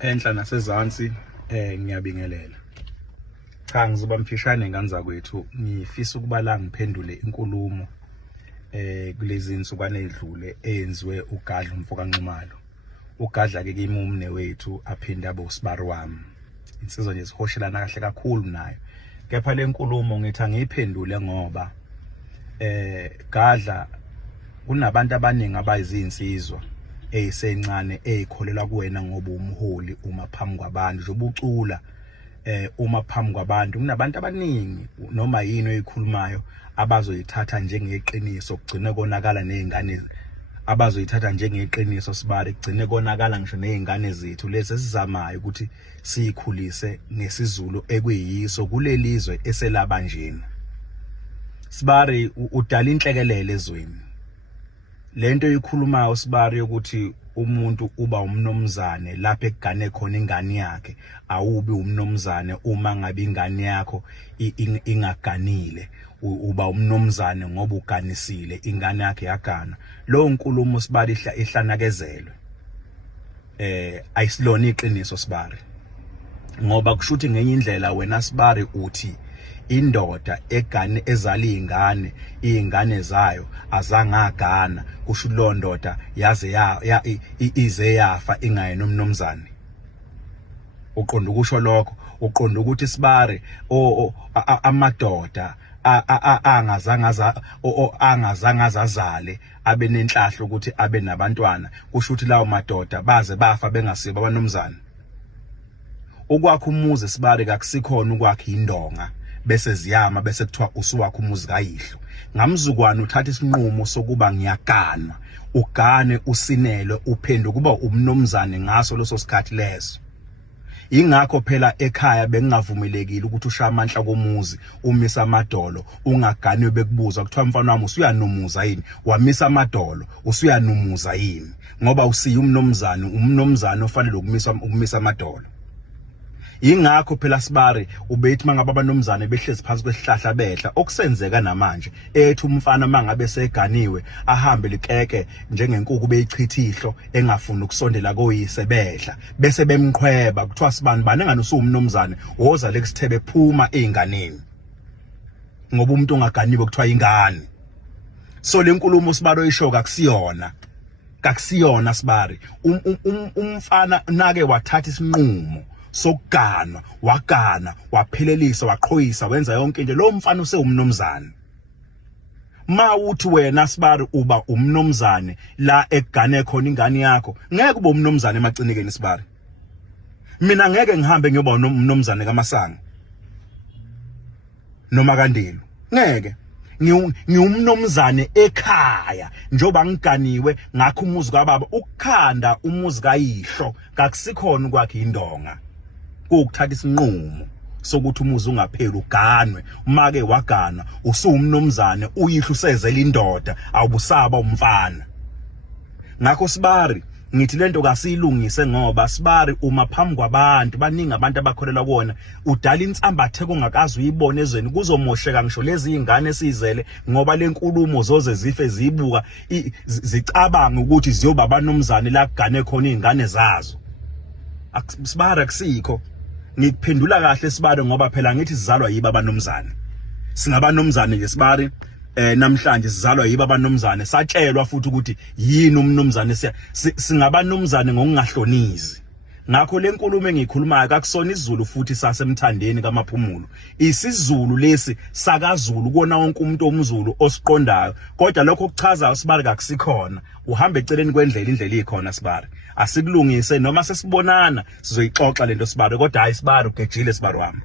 Enhla nasezansi ngiyabingelela. Cha ngizoba mfishane ngani zakwethu, ngifisa ukuba la ngiphendule inkulumo kulezi insukwane ezidlule eyenziwe uGadla uMfokaNxumalo. uGadla ke kimi umne wethu aphinde abe usibari wami. Insizwa nje sihoshelana kahle kakhulu nayo. Kepha le nkulumo ngithi angiyiphendule ngoba Gadla kunabantu abaningi abayizinsizwa eyisencane eyikholela kuwena ngoba umholi uma phambi kwabantu nje ubucula uma phambi kwabantu kunabantu abaningi noma yini oyikhulumayo abazoyithatha njengeqiniso kugcine konakala nezingane abazoyithatha njengeqiniso sibari kugcine konakala ngisho nezingane zethu lezi esizamayo ukuthi siyikhulise ngesizulu ekuyiso kulelizwe eselabanjena. Sibari udala inhlekelele ezweni. Lento ikhulumayo sibari ukuthi umuntu uba umnomzane lapha ekugane khona ingane yakhe, awubi umnomzane uma ngabe ingane yakho ingaganile, uba umnomzane ngoba uganisile ingane yakhe yagana. Lo nkulumo sibari ihlanakezelwe. Ayisilona iqiniso sibari. Ngoba kushuthi ngenye indlela wena sibari uthi indoda egane ezali ingane zayo azangagana kusho lo ndoda yaze ize yafa ingaye nomnomzane. Uqonda ukusho lokho, uqonda ukuthi sibari amadoda angazangazazale abe nenhlahla ukuthi abe nabantwana kusho ukuthi lawo madoda baze bafa bengasiba abanomzane. Ukwakha umuzi sibari kakusikhona ukwakha indonga bese ziyama bese kuthiwa usuwakha umuzi kayihlo. Ngamzukwana uthatha isinqumo sokuba ngiyagana, ugane usinele uphenduke kuba umnomzane ngaso leso sikhathi leso. Ingakho phela ekhaya bengingavumelekile ukuthi ushaya amandla komuzi umisa amadolo ungagani bekubuza kuthiwa mfana wami usuyanumuza yini, wamisa amadolo usuyanumuza yini, ngoba usiya umnomzane ofanele ukumisa amadolo. Ingakho phela sibari ubethi mangabe abanomzane behlezi phansi kwesihlahla behla okusenzeka namanje ethi umfana mangabe seganiwe ahambe likeke njengenkukhu beyichithihlo engafuni ukusondela koyise behla bese bemqhweba kuthiwa sibani banengane usumnomzane woza lekusithebe phuma einganeni ngoba umuntu ongaganiwe kuthiwa ingane. So lenkulumo sibari oyishoka kakusiyona sibari. Umfana nake wathatha isinqumo sokugana, wagana, waphelelisa, waqhoyisa, wenza yonke into. Lo mfana usewumnomzane. Ma uthi wena sibari uba umnomzane la ekugane khona ingane yakho, ngeke ube umnomzane emacinikeni sibari. Mina ngeke ngihambe ngiyoba umnomzane kaMasango noma kaNdilo. Ngeke. Ngiumnomzane ekhaya njoba ngiganiwe ngakho umuzi kababa ukukhanda umuzi kayihlo kakusikhona ukwakhe indonga. Ukuthatha isinqumo sokuthi umuzi ungapheli uganwe. Uma ke wagana usumnomzane uyihlo usezela indoda awubusaba umfana. Ngakho sibari ngithi lento kasiyilungise ngoba sibari uma phambi kwabantu baningi abantu abakholela kuona udala insambatheko ongakazi uyibone ezweni kuzomosheka ngisho lezi izingane esizele ngoba lenkulumo zoze zife zibuka zicabanga ukuthi ziyoba abanomzane la kugane khona izingane zazo. Sibari akusikho. Ngikuphendula kahle sibari ngoba phela ngithi sizalwa yiba abanomzane. Singabanomzane nje sibari namhlanje sizalwa yiba abanomzane satshelwa futhi ukuthi yini umnomzane singabanomzane ngokungahlonizi. Ngakho lenkulumo engikhulumayo kakusona isiZulu futhi sasemthandeni kaMaphumulo. Isizulu lesi sakaZulu kona wonke umuntu omZulu osiqondayo. Kodwa lokho kuchaza sibari kakusikhona. Uhamba eceleni kwendlela indlela ikhona sibari. Asikulungise noma sesibonana sizoyixoxa lento sibari kodwa hayi sibari ugejile sibari wami.